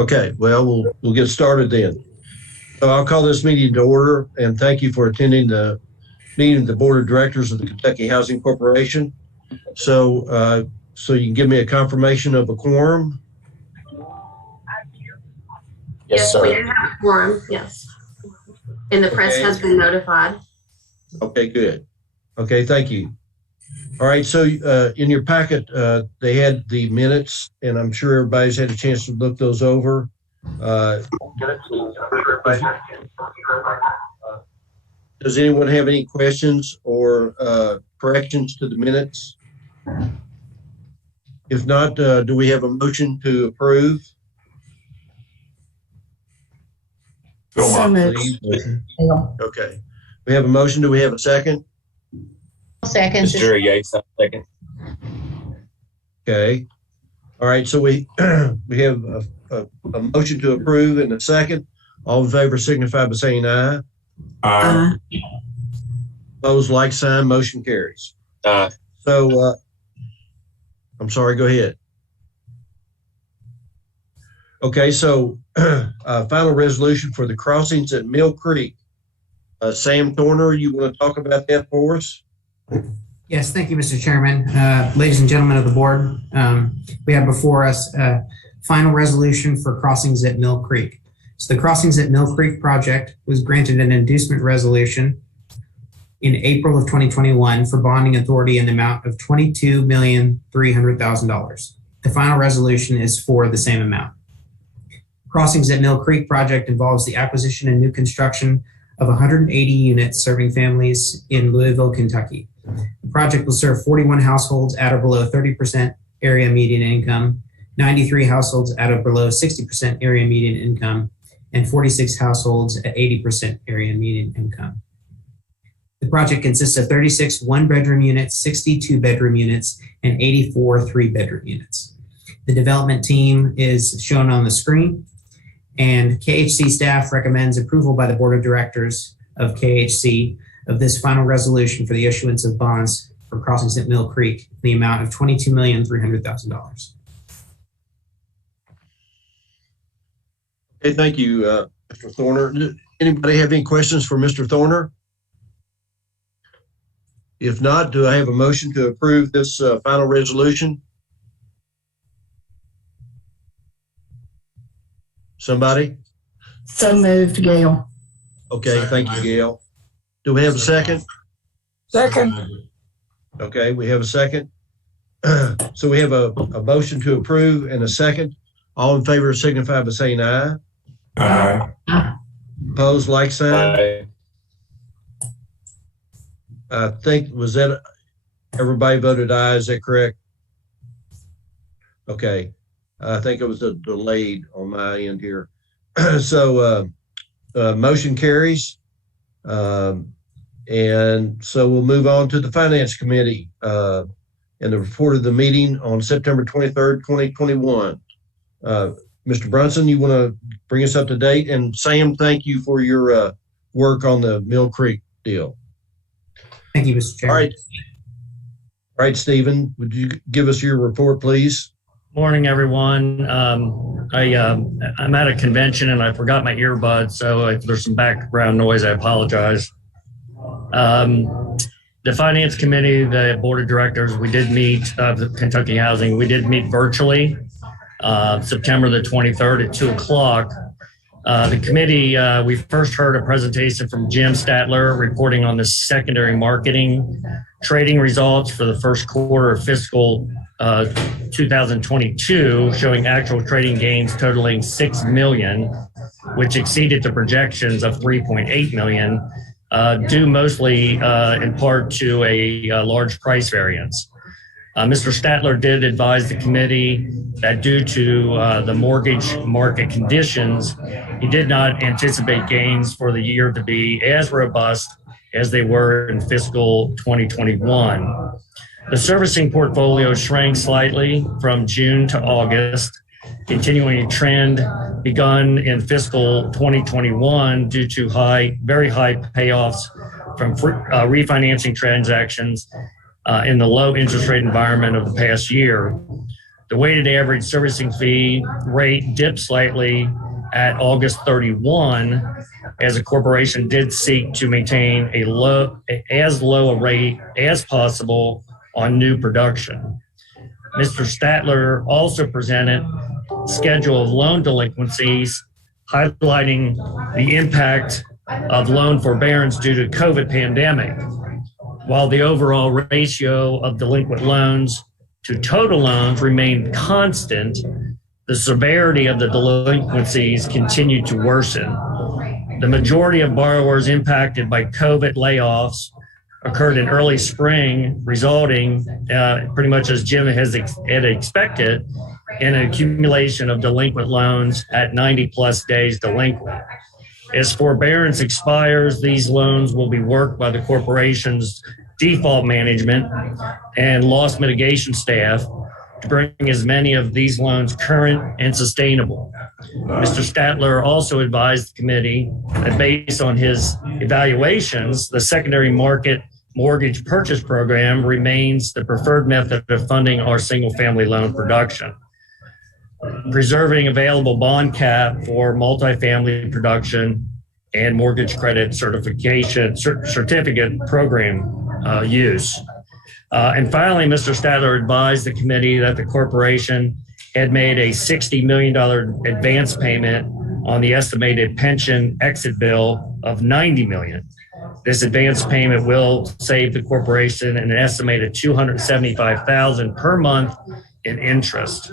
Okay, well, we'll get started then. So I'll call this meeting to order, and thank you for attending the meeting of the Board of Directors of the Kentucky Housing Corporation. So you can give me a confirmation of a quorum? Yes, sir. We do have a quorum, yes. And the press has been notified. Okay, good. Okay, thank you. All right, so in your packet, they had the minutes, and I'm sure everybody's had a chance to look those over. Does anyone have any questions or corrections to the minutes? If not, do we have a motion to approve? So moved. Okay. We have a motion. Do we have a second? Second. Mr. Yates, second. Okay. All right. So we have a motion to approve and a second. All in favor signify by saying aye. Aye. Opposed, like sign. Motion carries. Aye. So I'm sorry. Go ahead. Okay. So final resolution for the crossings at Mill Creek. Sam Thorner, you want to talk about that for us? Yes, thank you, Mr. Chairman. Ladies and gentlemen of the board, we have before us a final resolution for crossings at Mill Creek. So the Crossings at Mill Creek project was granted an inducement resolution in April of 2021 for bonding authority in the amount of $22,300,000. The final resolution is for the same amount. Crossings at Mill Creek project involves the acquisition and new construction of 180 units serving families in Louisville, Kentucky. The project will serve 41 households at or below 30% area median income, 93 households at or below 60% area median income, and 46 households at 80% area median income. The project consists of 36 one-bedroom units, 62 bedroom units, and 84 three-bedroom units. The development team is shown on the screen, and KHC staff recommends approval by the Board of Directors of KHC of this final resolution for the issuance of bonds for crossings at Mill Creek in the amount of $22,300,000. Okay, thank you, Mr. Thorner. Anybody have any questions for Mr. Thorner? If not, do I have a motion to approve this final resolution? Somebody? So moved, Gail. Okay, thank you, Gail. Do we have a second? Second. Okay, we have a second. So we have a motion to approve and a second. All in favor signify by saying aye. Aye. Opposed, like sign. Aye. I think, was that, everybody voted aye, is that correct? Okay, I think it was delayed on my end here. So motion carries. And so we'll move on to the Finance Committee and the report of the meeting on September 23rd, 2021. Mr. Brunson, you want to bring us up to date? And Sam, thank you for your work on the Mill Creek deal. Thank you, Mr. Chairman. All right, Stephen, would you give us your report, please? Morning, everyone. I'm at a convention and I forgot my earbuds, so if there's some background noise, I apologize. The Finance Committee, the Board of Directors, we did meet, the Kentucky Housing, we did meet virtually September the 23rd at 2 o'clock. The committee, we first heard a presentation from Jim Statler reporting on the secondary marketing trading results for the first quarter of fiscal 2022, showing actual trading gains totaling $6 million, which exceeded the projections of $3.8 million, due mostly in part to a large price variance. Mr. Statler did advise the committee that due to the mortgage market conditions, he did not anticipate gains for the year to be as robust as they were in fiscal 2021. The servicing portfolio shrank slightly from June to August, continuing a trend begun in fiscal 2021 due to very high payoffs from refinancing transactions in the low interest rate environment of the past year. The weighted average servicing fee rate dipped slightly at August 31, as the corporation did seek to maintain as low a rate as possible on new production. Mr. Statler also presented a schedule of loan delinquencies, highlighting the impact of loan forbearance due to COVID pandemic. While the overall ratio of delinquent loans to total loans remained constant, the severity of the delinquencies continued to worsen. The majority of borrowers impacted by COVID layoffs occurred in early spring, resulting, pretty much as Jim had expected, in an accumulation of delinquent loans at 90-plus days delinquent. As forbearance expires, these loans will be worked by the corporation's default management and loss mitigation staff to bring as many of these loans current and sustainable. Mr. Statler also advised the committee that based on his evaluations, the secondary market mortgage purchase program remains the preferred method of funding our single-family loan production. Preserving available bond cap for multifamily production and mortgage credit certificate program use. And finally, Mr. Statler advised the committee that the corporation had made a $60 million advance payment on the estimated pension exit bill of $90 million. This advance payment will save the corporation an estimated $275,000 per month in interest.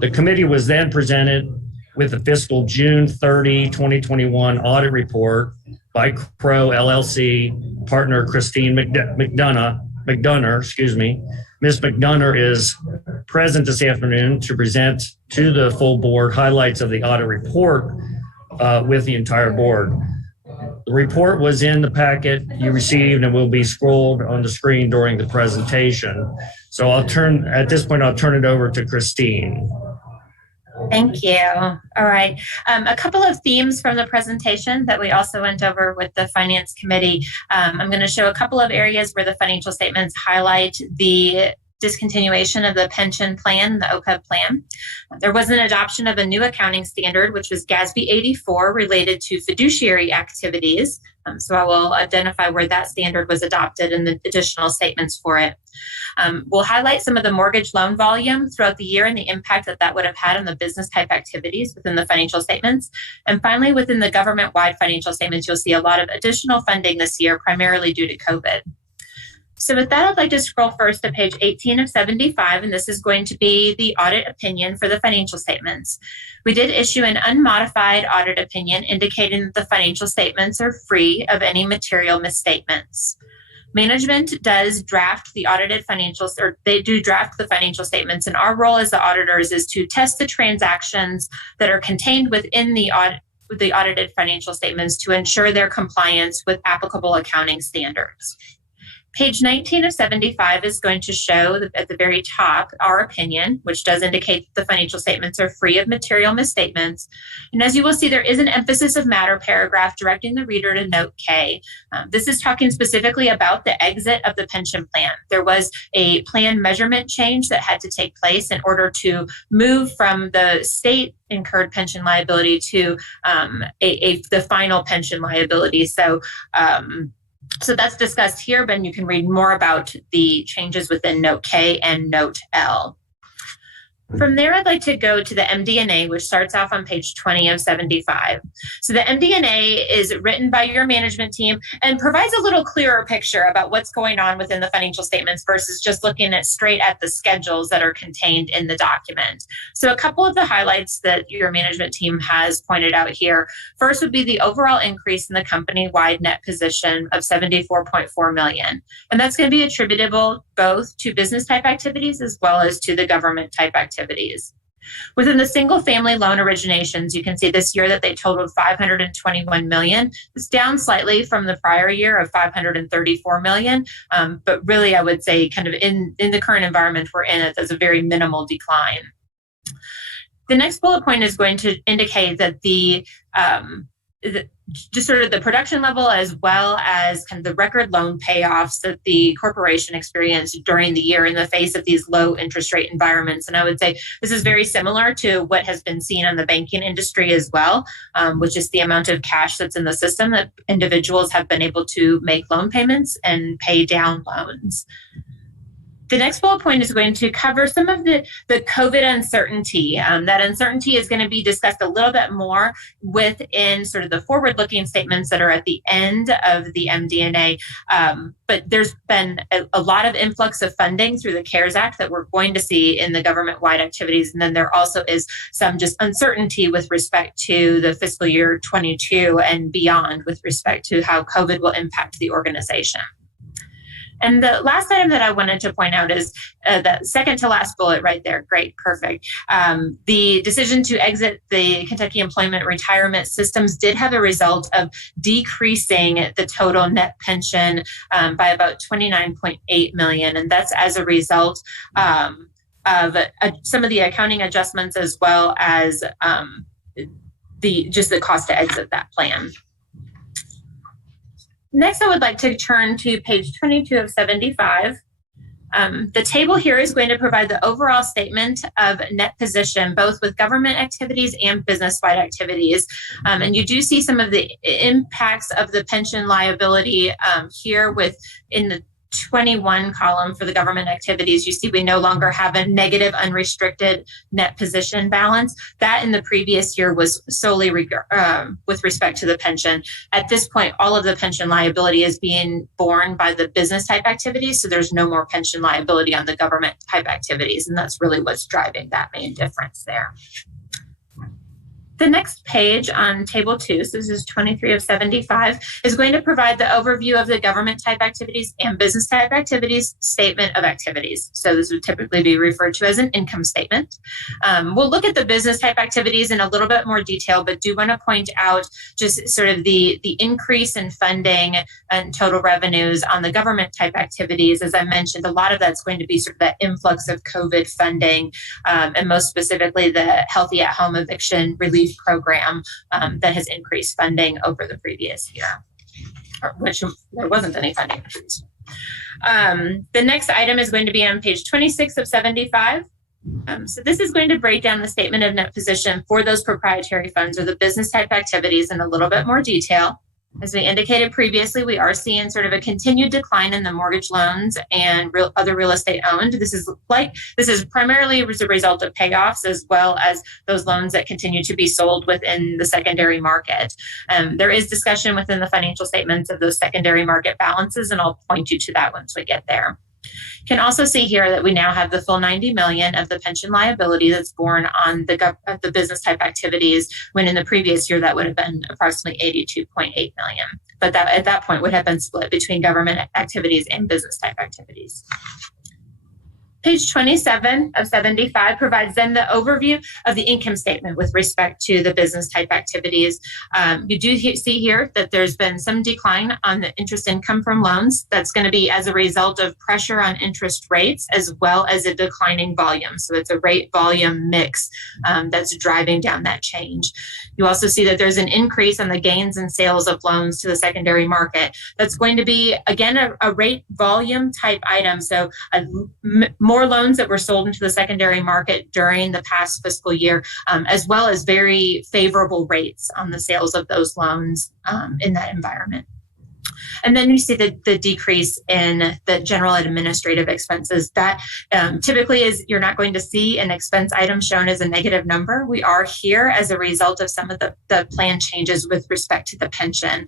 The committee was then presented with the fiscal June 30, 2021 audit report by Crow LLC partner Christine McDonough. Ms. McDonough is present this afternoon to present to the full board highlights of the audit report with the entire board. The report was in the packet you received and will be scrolled on the screen during the presentation. So at this point, I'll turn it over to Christine. Thank you. All right. A couple of themes from the presentation that we also went over with the Finance Committee. I'm going to show a couple of areas where the financial statements highlight the discontinuation of the pension plan, the OPEB plan. There was an adoption of a new accounting standard, which was GASB 84, related to fiduciary activities. So I will identify where that standard was adopted and the additional statements for it. We'll highlight some of the mortgage loan volume throughout the year and the impact that that would have had on the business type activities within the financial statements. And finally, within the government-wide financial statements, you'll see a lot of additional funding this year, primarily due to COVID. So with that, I'd like to scroll first to page 18 of 75, and this is going to be the audit opinion for the financial statements. We did issue an unmodified audit opinion indicating that the financial statements are free of any material misstatements. Management does draft the audited financials, or they do draft the financial statements, and our role as the auditors is to test the transactions that are contained within the audited financial statements to ensure their compliance with applicable accounting standards. Page 19 of 75 is going to show at the very top our opinion, which does indicate that the financial statements are free of material misstatements. And as you will see, there is an emphasis of matter paragraph directing the reader to note K. This is talking specifically about the exit of the pension plan. There was a plan measurement change that had to take place in order to move from the state incurred pension liability to the final pension liability. So that's discussed here, but you can read more about the changes within Note K and Note L. From there, I'd like to go to the MD&A, which starts off on page 20 of 75. So the MD&A is written by your management team and provides a little clearer picture about what's going on within the financial statements versus just looking straight at the schedules that are contained in the document. So a couple of the highlights that your management team has pointed out here. First would be the overall increase in the company-wide net position of $74.4 million. And that's going to be attributable both to business type activities as well as to the government type activities. Within the single family loan originations, you can see this year that they totaled $521 million. It's down slightly from the prior year of $534 million. But really, I would say kind of in the current environment we're in, it's a very minimal decline. The next bullet point is going to indicate that the just sort of the production level, as well as kind of the record loan payoffs that the corporation experienced during the year in the face of these low interest rate environments. And I would say this is very similar to what has been seen in the banking industry as well, which is the amount of cash that's in the system that individuals have been able to make loan payments and pay down loans. The next bullet point is going to cover some of the COVID uncertainty. That uncertainty is going to be discussed a little bit more within sort of the forward-looking statements that are at the end of the MD&A. But there's been a lot of influx of funding through the CARES Act that we're going to see in the government-wide activities. And then there also is some just uncertainty with respect to the fiscal year 22 and beyond with respect to how COVID will impact the organization. And the last item that I wanted to point out is the second to last bullet right there. Great, perfect. The decision to exit the Kentucky employment retirement systems did have a result of decreasing the total net pension by about $29.8 million. And that's as a result of some of the accounting adjustments, as well as the cost to exit that plan. Next, I would like to turn to page 22 of 75. The table here is going to provide the overall statement of net position, both with government activities and business-wide activities. And you do see some of the impacts of the pension liability here in the 21 column for the government activities. You see we no longer have a negative unrestricted net position balance. That in the previous year was solely with respect to the pension. At this point, all of the pension liability is being borne by the business type activities, so there's no more pension liability on the government type activities, and that's really what's driving that main difference there. The next page on table 2, so this is 23 of 75, is going to provide the overview of the government type activities and business type activities statement of activities. So this would typically be referred to as an income statement. We'll look at the business type activities in a little bit more detail, but do want to point out just sort of the increase in funding and total revenues on the government type activities. As I mentioned, a lot of that's going to be sort of that influx of COVID funding, and most specifically the Healthy at Home Eviction Relief Program that has increased funding over the previous year, which there wasn't any funding increase. The next item is going to be on page 26 of 75. So this is going to break down the statement of net position for those proprietary funds or the business type activities in a little bit more detail. As we indicated previously, we are seeing sort of a continued decline in the mortgage loans and other real estate owned. This is primarily as a result of payoffs, as well as those loans that continue to be sold within the secondary market. There is discussion within the financial statements of those secondary market balances, and I'll point you to that once we get there. You can also see here that we now have the full $90 million of the pension liability that's borne on the business type activities, when in the previous year that would have been approximately $82.8 million. But that at that point would have been split between government activities and business type activities. Page 27 of 75 provides then the overview of the income statement with respect to the business type activities. You do see here that there's been some decline on the interest income from loans. That's going to be as a result of pressure on interest rates, as well as a declining volume. So it's a rate volume mix that's driving down that change. You also see that there's an increase on the gains and sales of loans to the secondary market. That's going to be, again, a rate volume type item. So more loans that were sold into the secondary market during the past fiscal year, as well as very favorable rates on the sales of those loans in that environment. And then you see the decrease in the general and administrative expenses. That typically is, you're not going to see an expense item shown as a negative number. We are here as a result of some of the plan changes with respect to the pension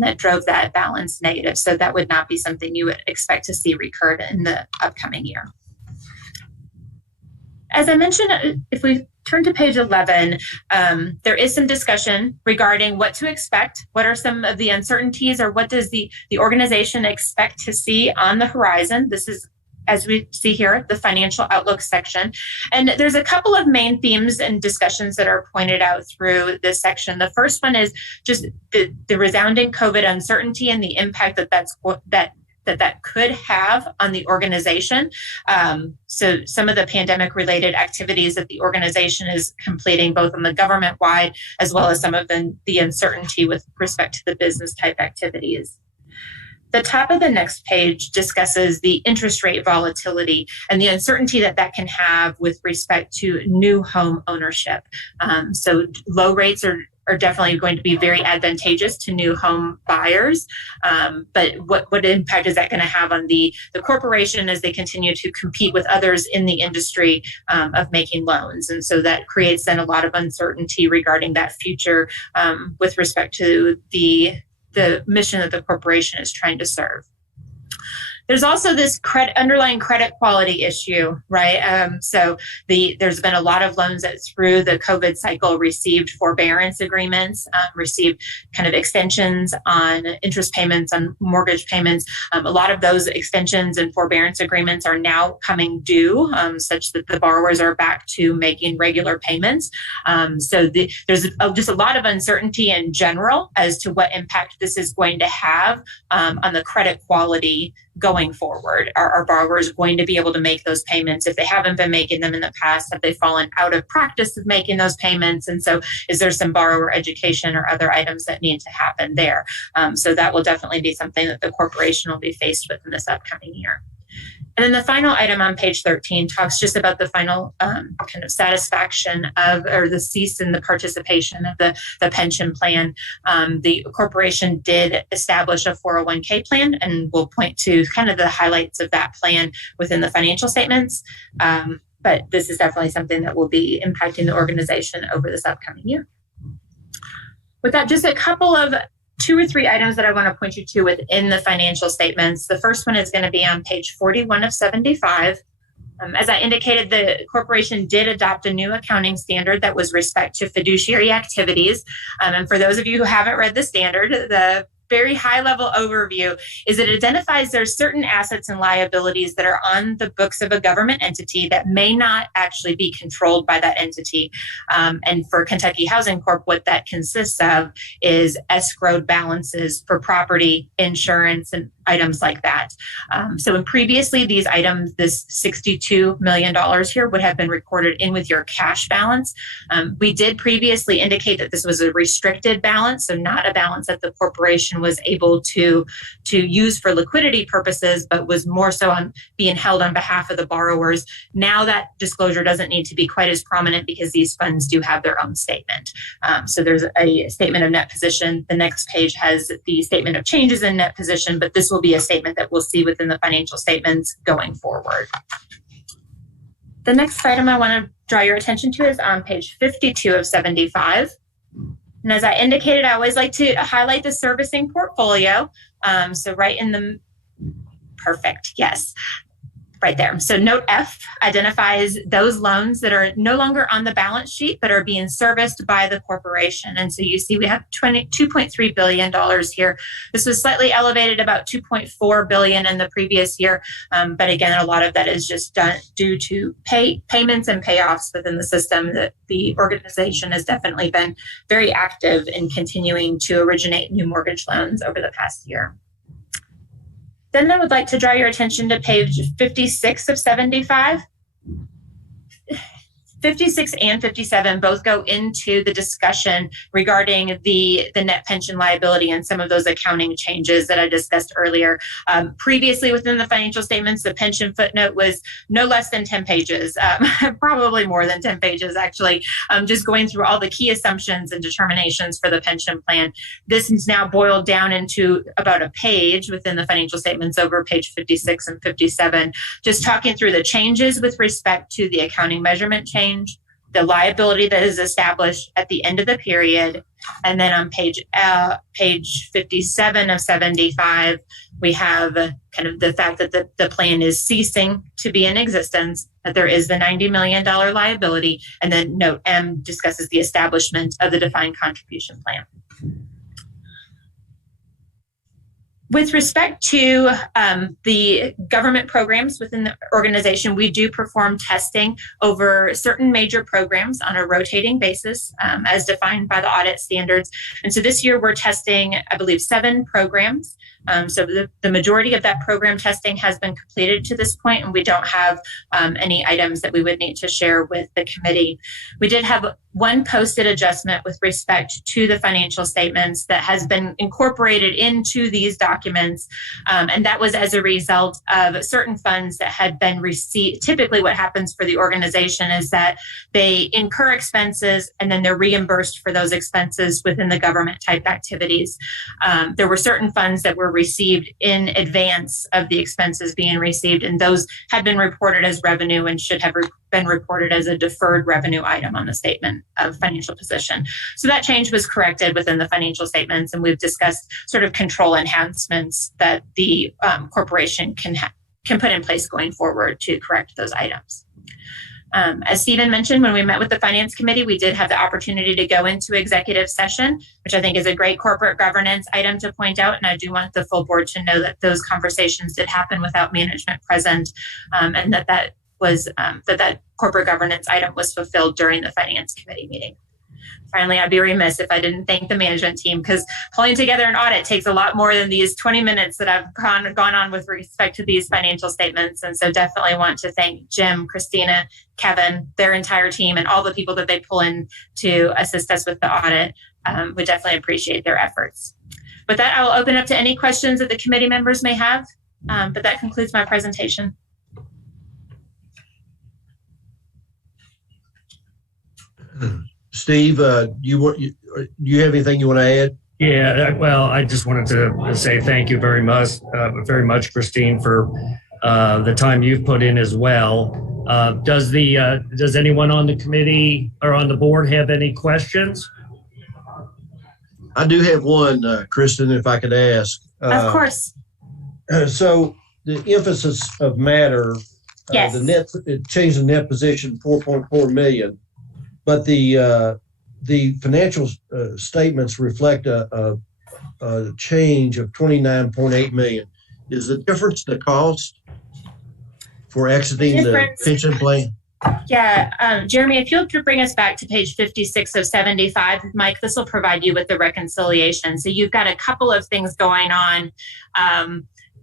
that drove that balance negative. So that would not be something you would expect to see recur in the upcoming year. As I mentioned, if we turn to page 11, there is some discussion regarding what to expect. What are some of the uncertainties, or what does the organization expect to see on the horizon? This is, as we see here, the financial outlook section. And there's a couple of main themes and discussions that are pointed out through this section. The first one is just the resounding COVID uncertainty and the impact that that could have on the organization. So some of the pandemic related activities that the organization is completing, both on the government wide, as well as some of the uncertainty with respect to the business type activities. The top of the next page discusses the interest rate volatility and the uncertainty that can have with respect to new home ownership. So low rates are definitely going to be very advantageous to new home buyers. But what impact is that going to have on the corporation as they continue to compete with others in the industry of making loans? And so that creates then a lot of uncertainty regarding that future with respect to the mission that the corporation is trying to serve. There's also this underlying credit quality issue, right? So there's been a lot of loans that through the COVID cycle received forbearance agreements, received kind of extensions on interest payments, on mortgage payments. A lot of those extensions and forbearance agreements are now coming due, such that the borrowers are back to making regular payments. So there's just a lot of uncertainty in general as to what impact this is going to have on the credit quality going forward. Are borrowers going to be able to make those payments? If they haven't been making them in the past, have they fallen out of practice of making those payments? And so is there some borrower education or other items that need to happen there? So that will definitely be something that the corporation will be faced with in this upcoming year. And then the final item on page 13 talks just about the final kind of satisfaction of, or the cease in the participation of the pension plan. The corporation did establish a 401k plan, and we'll point to kind of the highlights of that plan within the financial statements. But this is definitely something that will be impacting the organization over this upcoming year. With that, just a couple of 2 or 3 items that I want to point you to within the financial statements. The first one is going to be on page 41 of 75. As I indicated, the corporation did adopt a new accounting standard that was respect to fiduciary activities. And for those of you who haven't read the standard, the very high level overview is it identifies there's certain assets and liabilities that are on the books of a government entity that may not actually be controlled by that entity. And for Kentucky Housing Corp, what that consists of is escrowed balances for property, insurance, and items like that. So previously, these items, this $62 million here would have been recorded in with your cash balance. We did previously indicate that this was a restricted balance, so not a balance that the corporation was able to use for liquidity purposes, but was more so on being held on behalf of the borrowers. Now that disclosure doesn't need to be quite as prominent because these funds do have their own statement. So there's a statement of net position. The next page has the statement of changes in net position, but this will be a statement that we'll see within the financial statements going forward. The next item I want to draw your attention to is on page 52 of 75. And as I indicated, I always like to highlight the servicing portfolio. So right in the, perfect, yes, right there. So note F identifies those loans that are no longer on the balance sheet, but are being serviced by the corporation. And so you see we have $2.3 billion here. This was slightly elevated, about $2.4 billion in the previous year. But again, a lot of that is just done due to payments and payoffs within the system. That the organization has definitely been very active in continuing to originate new mortgage loans over the past year. Then I would like to draw your attention to page 56 of 75. 56 and 57 both go into the discussion regarding the net pension liability and some of those accounting changes that I discussed earlier. Previously within the financial statements, the pension footnote was no less than 10 pages, probably more than 10 pages actually, just going through all the key assumptions and determinations for the pension plan. This is now boiled down into about a page within the financial statements over page 56 and 57, just talking through the changes with respect to the accounting measurement change, the liability that is established at the end of the period. And then on page 57 of 75, we have kind of the fact that the plan is ceasing to be in existence, that there is the $90 million liability. And then note M discusses the establishment of the defined contribution plan. With respect to the government programs within the organization, we do perform testing over certain major programs on a rotating basis as defined by the audit standards. And so this year we're testing, I believe, 7 programs. So the majority of that program testing has been completed to this point, and we don't have any items that we would need to share with the committee. We did have one posted adjustment with respect to the financial statements that has been incorporated into these documents, and that was as a result of certain funds that had been received. Typically what happens for the organization is that they incur expenses and then they're reimbursed for those expenses within the government type activities. There were certain funds that were received in advance of the expenses being received, and those had been reported as revenue and should have been reported as a deferred revenue item on the statement of financial position. So that change was corrected within the financial statements, and we've discussed sort of control enhancements that the corporation can put in place going forward to correct those items. As Stephen mentioned, when we met with the Finance Committee, we did have the opportunity to go into executive session, which I think is a great corporate governance item to point out. And I do want the full board to know that those conversations did happen without management present, and that corporate governance item was fulfilled during the Finance Committee meeting. Finally, I'd be remiss if I didn't thank the management team, because pulling together an audit takes a lot more than these 20 minutes that I've gone on with respect to these financial statements. And so definitely want to thank Jim, Christina, Kevin, their entire team, and all the people that they pull in to assist us with the audit. We definitely appreciate their efforts. With that, I will open up to any questions that the committee members may have, but that concludes my presentation. Steve, do you have anything you want to add? Yeah, well, I just wanted to say thank you very much, Christine, for the time you've put in as well. Does anyone on the committee or on the board have any questions? I do have one, Kristen, if I could ask. Of course. So the emphasis of matter, Yes. it changed the net position 4.4 million. But the financial statements reflect a change of 29.8 million. Is the difference the cost for exiting the pension plan? Yeah, Jeremy, if you'll bring us back to page 56 of 75, Mike, this will provide you with the reconciliation. So you've got a couple of things going on.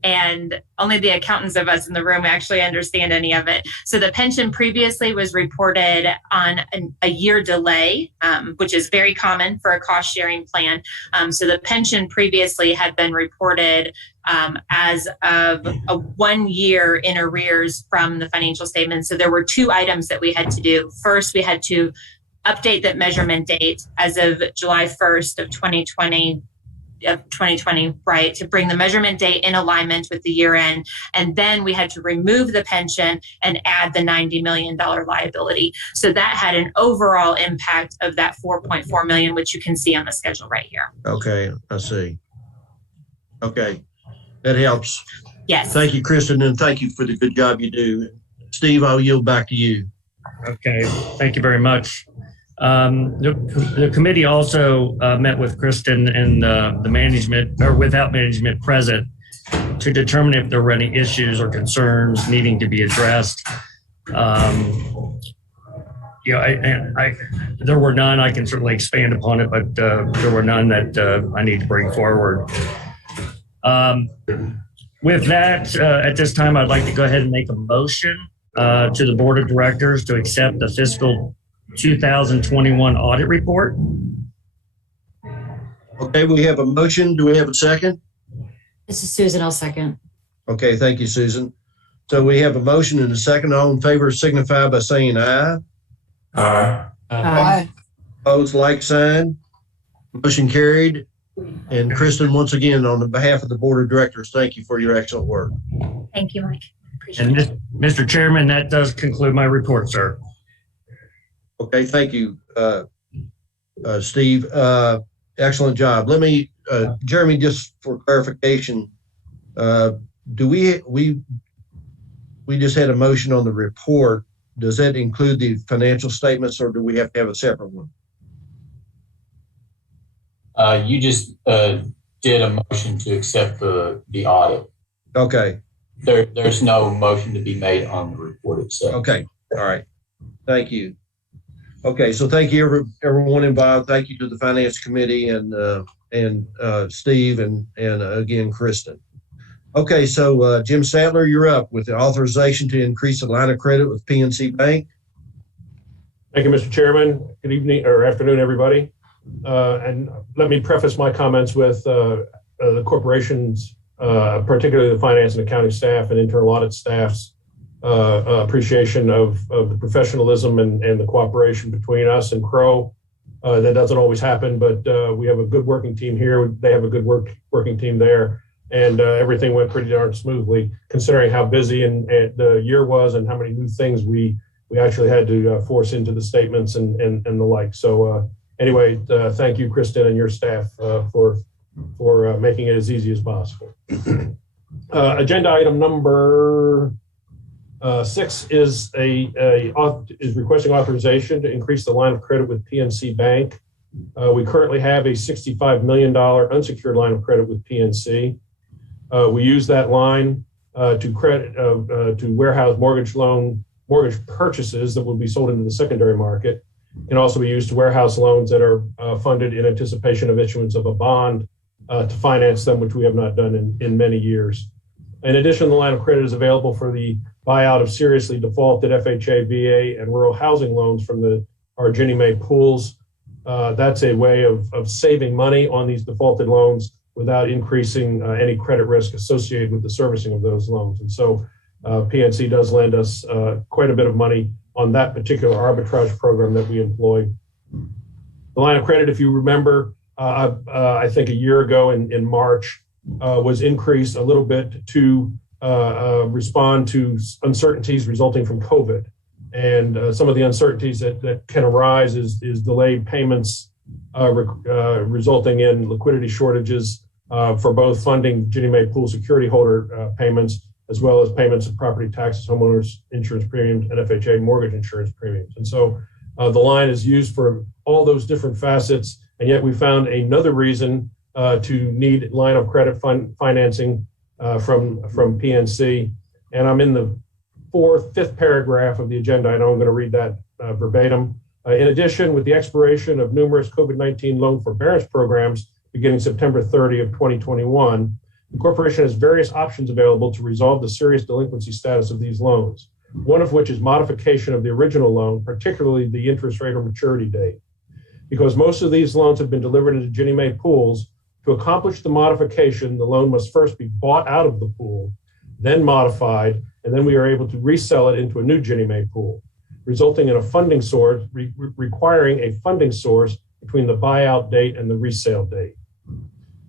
And only the accountants of us in the room actually understand any of it. So the pension previously was reported on a year delay, which is very common for a cost sharing plan. So the pension previously had been reported as of a 1 year in arrears from the financial statement. So there were two items that we had to do. First, we had to update that measurement date as of July 1st of 2020, right, to bring the measurement date in alignment with the year end. And then we had to remove the pension and add the $90 million liability. So that had an overall impact of that 4.4 million, which you can see on the schedule right here. Okay, I see. Okay, that helps. Yes. Thank you, Kristen, and thank you for the good job you do. Steve, I'll yield back to you. Okay, thank you very much. The committee also met with Kristen and the management, or without management present, to determine if there were any issues or concerns needing to be addressed. There were none. I can certainly expand upon it, but there were none that I need to bring forward. With that, at this time, I'd like to go ahead and make a motion to the Board of Directors to accept the fiscal 2021 audit report. Okay, we have a motion. Do we have a second? This is Susan. I'll second. Okay, thank you, Susan. So we have a motion and a second. All in favor signify by saying aye. Aye. Aye. Opposed, like sign. Motion carried. And Kristen, once again, on the behalf of the Board of Directors, thank you for your excellent work. Thank you, Mike. Appreciate And it. Mr. Chairman, that does conclude my report, sir. Okay, thank you, Steve. Excellent job. Let me, Jeremy, just for clarification, do we just had a motion on the report. Does that include the financial statements, or do we have to have a separate one? You just did a motion to accept the audit. Okay. There's no motion to be made on the report itself. Okay. All right. Thank you. Okay. So thank you, everyone involved. Thank you to the Finance Committee and Steve and again, Kristen. Okay, so Jim Sadler, you're up with the authorization to increase the line of credit with PNC Bank. Thank you, Mr. Chairman. Good evening or afternoon, everybody. And let me preface my comments with the corporation's, particularly the finance and accounting staff and internal audit staff's appreciation of the professionalism and the cooperation between us and Crow. That doesn't always happen, but we have a good working team here. They have a good working team there. And everything went pretty darn smoothly, considering how busy and the year was and how many new things we actually had to force into the statements and the like. So anyway, thank you, Kristen, and your staff for making it as easy as possible. Agenda item number 6 is requesting authorization to increase the line of credit with PNC Bank. We currently have a $65 million unsecured line of credit with PNC. We use that line to warehouse mortgage purchases that will be sold into the secondary market, and also be used to warehouse loans that are funded in anticipation of issuance of a bond to finance them, which we have not done in many years. In addition, the line of credit is available for the buyout of seriously defaulted FHA, VA, and rural housing loans from our Ginnie Mae pools. That's a way of saving money on these defaulted loans without increasing any credit risk associated with the servicing of those loans. And so PNC does lend us quite a bit of money on that particular arbitrage program that we employ. The line of credit, if you remember, I think a year ago in March, was increased a little bit to respond to uncertainties resulting from COVID. And some of the uncertainties that can arise is delayed payments resulting in liquidity shortages for both funding Ginnie Mae pool security holder payments, as well as payments of property taxes, homeowners insurance premiums, and FHA mortgage insurance premiums. And so the line is used for all those different facets, and yet we found another reason to need line of credit financing from PNC. And I'm in the fifth paragraph of the agenda. I know I'm going to read that verbatim. In addition, with the expiration of numerous COVID-19 loan forbearance programs beginning September 30 of 2021, the corporation has various options available to resolve the serious delinquency status of these loans, one of which is modification of the original loan, particularly the interest rate or maturity date. Because most of these loans have been delivered into Ginnie Mae pools, to accomplish the modification, the loan must first be bought out of the pool, then modified, and then we are able to resell it into a new Ginnie Mae pool, resulting in a funding source, requiring a funding source between the buyout date and the resale date.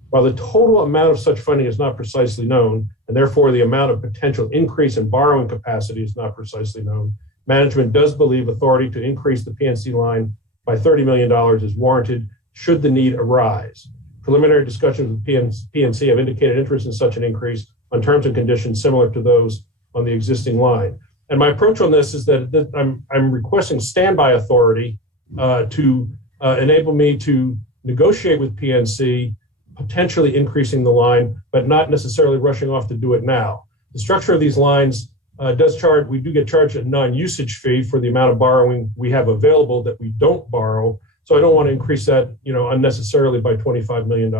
While the total amount of such funding is not precisely known, and therefore the amount of potential increase in borrowing capacity is not precisely known, management does believe authority to increase the PNC line by $30 million is warranted should the need arise. Preliminary discussions with PNC have indicated interest in such an increase on terms and conditions similar to those on the existing line. And my approach on this is that I'm requesting standby authority to enable me to negotiate with PNC, potentially increasing the line, but not necessarily rushing off to do it now. The structure of these lines we do get charged a non-usage fee for the amount of borrowing we have available that we don't borrow. So I don't want to increase that, unnecessarily by $25 million.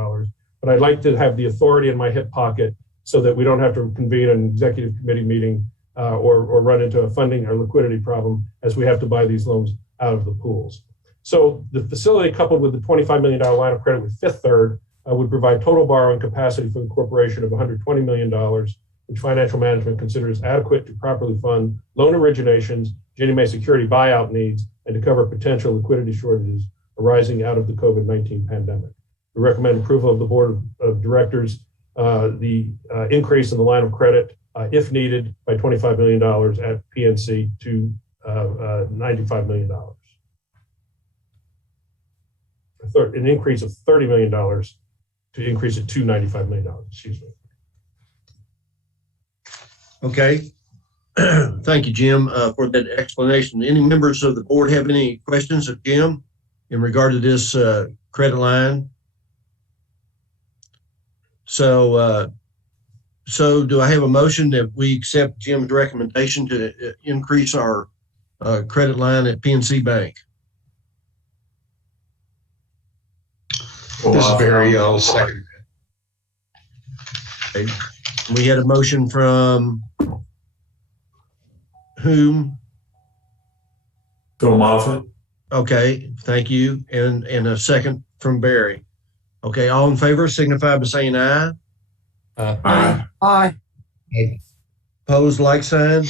But I'd like to have the authority in my hip pocket so that we don't have to convene an executive committee meeting or run into a funding or liquidity problem as we have to buy these loans out of the pools. So the facility, coupled with the $25 million line of credit with Fifth Third, would provide total borrowing capacity for the corporation of $120 million, which financial management considers adequate to properly fund loan originations, Ginnie Mae security buyout needs, and to cover potential liquidity shortages arising out of the COVID-19 pandemic. We recommend approval of the board of directors, the increase in the line of credit, if needed, by $25 million at PNC to $95 million. An increase of $30 million to increase it to $95 million, excuse me. Okay. Thank you, Jim, for that explanation. Any members of the board have any questions of Jim in regard to this credit line? So do I have a motion that we accept Jim's recommendation to increase our credit line at PNC Bank? This is Barry. I'll second. We had a motion from whom? Phil Moffitt. Okay, thank you. And a second from Barry. Okay, all in favor signify by saying aye. Aye. Aye. Opposed, like sign.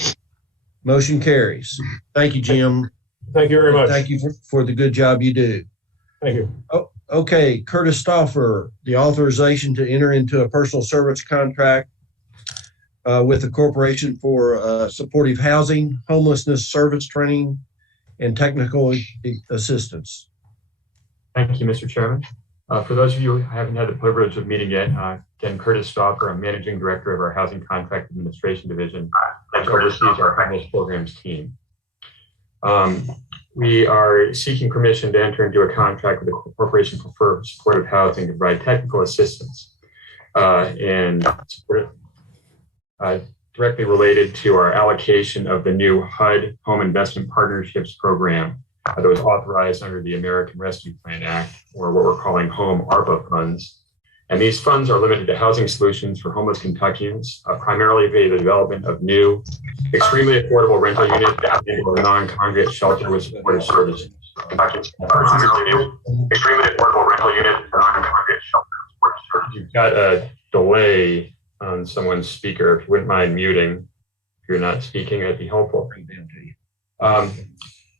Motion carries. Thank you, Jim. Thank you very much. Thank you for the good job you do. Thank you. Oh, okay, Curtis Stauffer, the authorization to enter into a personal service contract with the corporation for supportive housing, homelessness service training, and technical assistance. Thank you, Mr. Chairman. For those of you who haven't had the privilege of meeting yet, again, Curtis Stauffer, I'm Managing Director of our Housing Contract Administration Division, which oversees our homeless programs team. We are seeking permission to enter into a contract with the Corporation for Supportive Housing to provide technical assistance and directly related to our allocation of the new HUD Home Investment Partnerships Program that was authorized under the American Rescue Plan Act, or what we're calling Home ARPA funds. And these funds are limited to housing solutions for homeless Kentuckians, primarily via the development of new, extremely affordable rental units that enable a non-congregate shelter with supportive services. Extremely affordable rental units for non-congregate shelter with supportive services. You've got a delay on someone's speaker. If you wouldn't mind muting, if you're not speaking, that'd be helpful.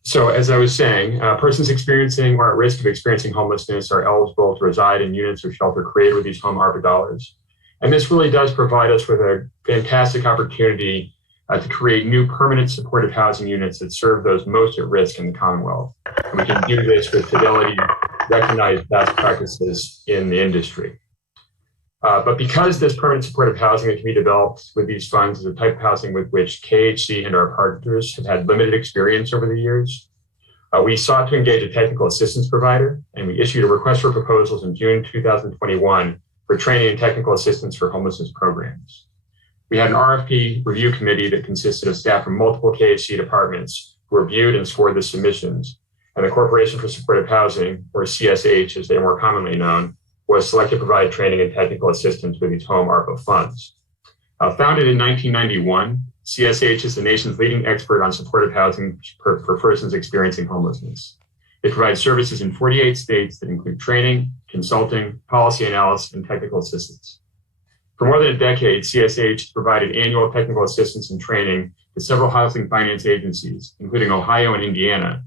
So as I was saying, persons experiencing or at risk of experiencing homelessness are eligible to reside in units or shelter created with these home ARPA dollars. And this really does provide us with a fantastic opportunity to create new permanent supportive housing units that serve those most at risk in the Commonwealth. And we can do this with fidelity, recognized best practices in the industry. But because this permanent supportive housing that can be developed with these funds is a type of housing with which KHC and our partners have had limited experience over the years, we sought to engage a technical assistance provider, and we issued a request for proposals in June 2021 for training and technical assistance for homelessness programs. We had an RFP review committee that consisted of staff from multiple KHC departments who reviewed and scored the submissions, and the Corporation for Supportive Housing, or CSH as they are more commonly known, was selected to provide training and technical assistance with these home ARPA funds. Founded in 1991, CSH is the nation's leading expert on supportive housing for persons experiencing homelessness. They provide services in 48 states that include training, consulting, policy analysis, and technical assistance. For more than a decade, CSH provided annual technical assistance and training to several housing finance agencies, including Ohio and Indiana,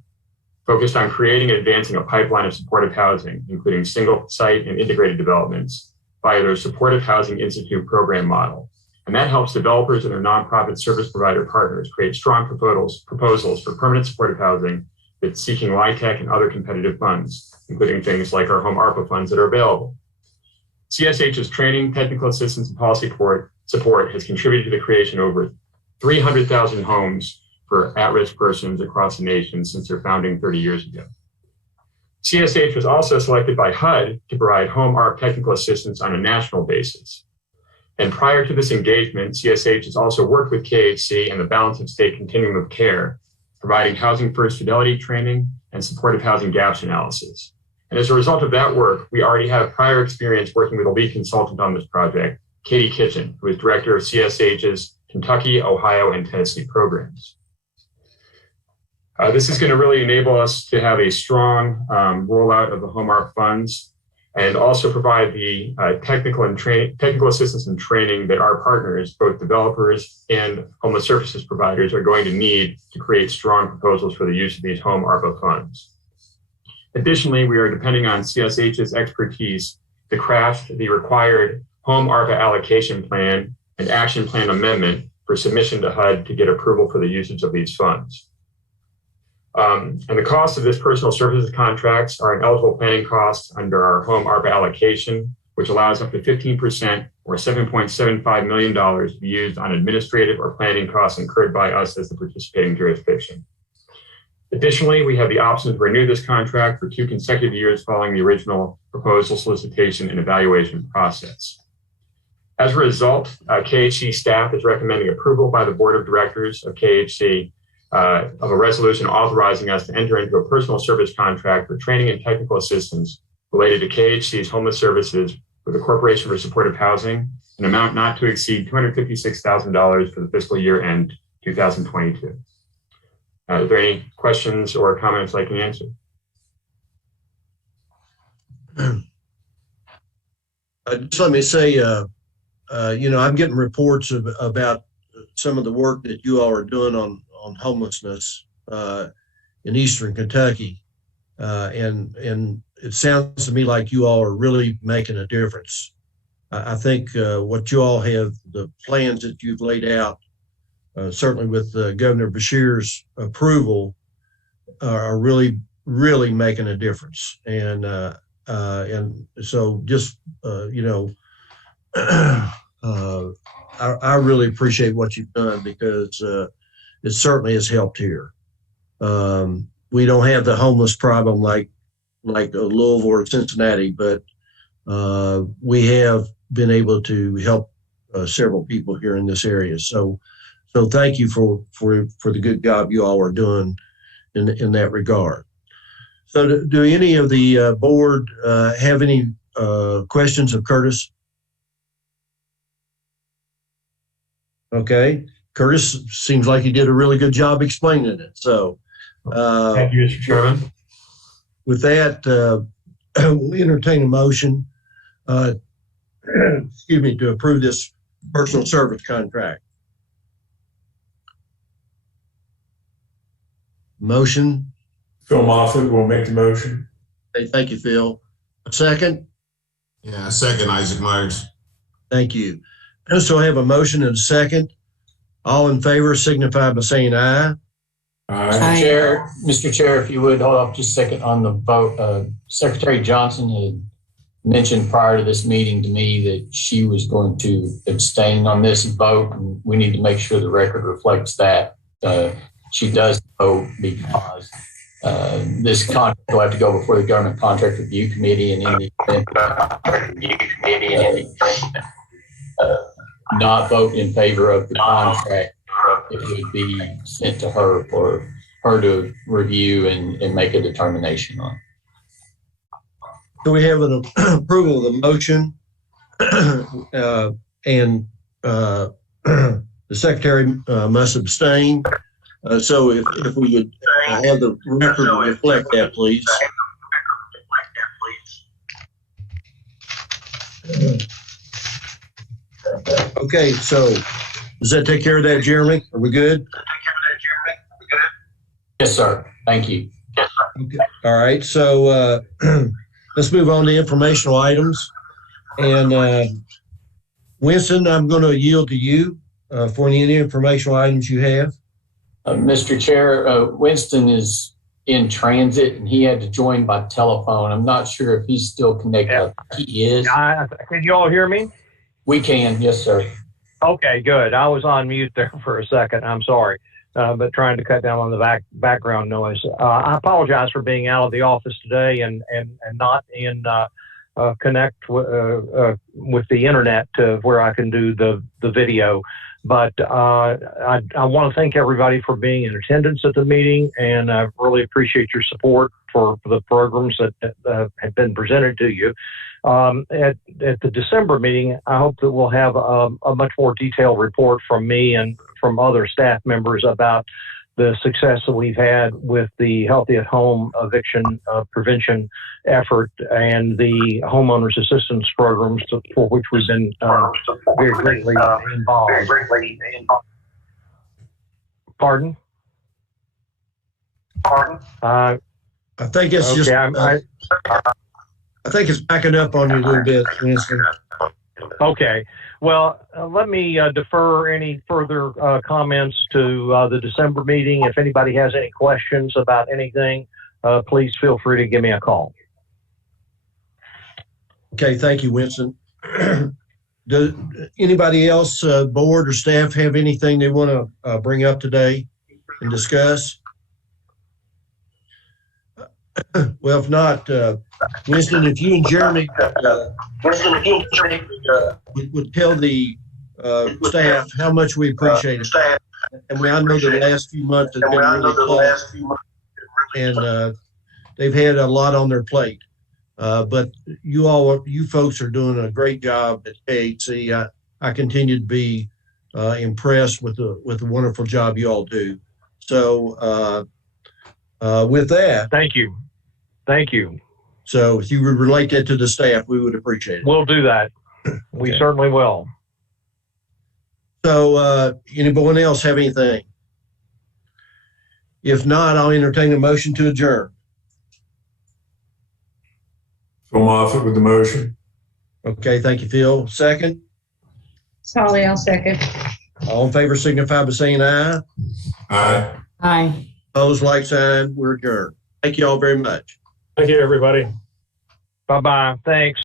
focused on creating and advancing a pipeline of supportive housing, including single site and integrated developments via their Supportive Housing Institute program model. And that helps developers and their nonprofit service provider partners create strong proposals for permanent supportive housing that's seeking LIHTC and other competitive funds, including things like our home ARPA funds that are available. CSH's training, technical assistance, and policy support has contributed to the creation of over 300,000 homes for at-risk persons across the nation since their founding 30 years ago. CSH was also selected by HUD to provide home ARP technical assistance on a national basis. And prior to this engagement, CSH has also worked with KHC and the Balance of State Continuum of Care, providing housing first fidelity training and supportive housing gaps analysis. And as a result of that work, we already have prior experience working with a lead consultant on this project, Katie Kitchen, who is director of CSH's Kentucky, Ohio, and Tennessee programs. This is going to really enable us to have a strong rollout of the home ARP funds and also provide the technical assistance and training that our partners, both developers and homeless services providers, are going to need to create strong proposals for the use of these home ARPA funds. Additionally, we are depending on CSH's expertise to craft the required home ARPA allocation plan and action plan amendment for submission to HUD to get approval for the usage of these funds. And the cost of this personal services contracts are an eligible planning cost under our home ARPA allocation, which allows up to 15% or $7.75 million to be used on administrative or planning costs incurred by us as the participating jurisdiction. Additionally, we have the option to renew this contract for 2 consecutive years following the original proposal solicitation and evaluation process. As a result, KHC staff is recommending approval by the board of directors of KHC of a resolution authorizing us to enter into a personal service contract for training and technical assistance related to KHC's homeless services for the Corporation for Supportive Housing, an amount not to exceed $256,000 for the fiscal year end 2022. Are there any questions or comments I can answer? Just let me say, I'm getting reports about some of the work that you all are doing on homelessness in Eastern Kentucky. And it sounds to me like you all are really making a difference. I think what you all have, the plans that you've laid out, certainly with Governor Beshear's approval, are really, really making a difference. And so just, I really appreciate what you've done because it certainly has helped here. We don't have the homeless problem like Louisville or Cincinnati, but we have been able to help several people here in this area. So thank you for the good job you all are doing in that regard. So do any of the board have any questions of Curtis? Okay, Curtis seems like he did a really good job explaining it. So thank you, Mr. Chairman. With that, we'll entertain a motion, to approve this personal service contract. Motion. Phil Moffitt will make the motion. Hey, thank you, Phil. A second? Yeah, second, Isaac Myers. Thank you. So I have a motion and a second. All in favor signify by saying aye. Aye. Mr. Chair, if you would hold up just a second on the vote. Secretary Johnson had mentioned prior to this meeting to me that she was going to abstain on this vote, and we need to make sure the record reflects that. She does vote because this contract will have to go before the Government Contract Review Committee, and in the event not vote in favor of the contract, it would be sent to her for her to review and make a determination on. So we have an approval of the motion, and the secretary must abstain. So if we would have the record reflect that, please. Okay, so does that take care of that, Jeremy? Are we good? Yes, sir. Thank you. Okay. All right, so let's move on to informational items. And Winston, I'm going to yield to you for any informational items you have. Mr. Chair, Winston is in transit and he had to join by telephone. I'm not sure if he's still connected. Yeah. He is. Can you all hear me? We can. Yes, sir. Okay, good. I was on mute there for a second. I'm sorry, but trying to cut down on the background noise. I apologize for being out of the office today and not in connect with the internet to where I can do the video. But I want to thank everybody for being in attendance at the meeting, and I really appreciate your support for the programs that have been presented to you. At the December meeting, I hope that we'll have a much more detailed report from me and from other staff members about the success that we've had with the Healthy at Home eviction prevention effort and the homeowners assistance programs for which we've been very greatly involved. Pardon? I think it's okay, just. I think it's backing up on you a little bit, Winston. Okay. Well, let me defer any further comments to the December meeting. If anybody has any questions about anything, please feel free to give me a call. Okay. Thank you, Winston. Does anybody else, board or staff, have anything they want to bring up today and discuss? Well, if not, Winston, if you and Jeremy would tell the staff how much we appreciate it. And I know the last few months have been really tough, and they've had a lot on their plate. But you folks are doing a great job at KHC. I continue to be impressed with the wonderful job you all do. So with that, Thank you. So if you would relate that to the staff, we would appreciate it. We'll do that. We certainly will. So anyone else have anything? If not, I'll entertain a motion to adjourn. Phil Moffitt with the motion. Okay, thank you, Phil. Second? Solly, I'll second. All in favor signify by saying aye. Aye. Aye. Opposed, like sign. We're adjourned. Thank you all very much. Thank you, everybody. Bye-bye. Thanks.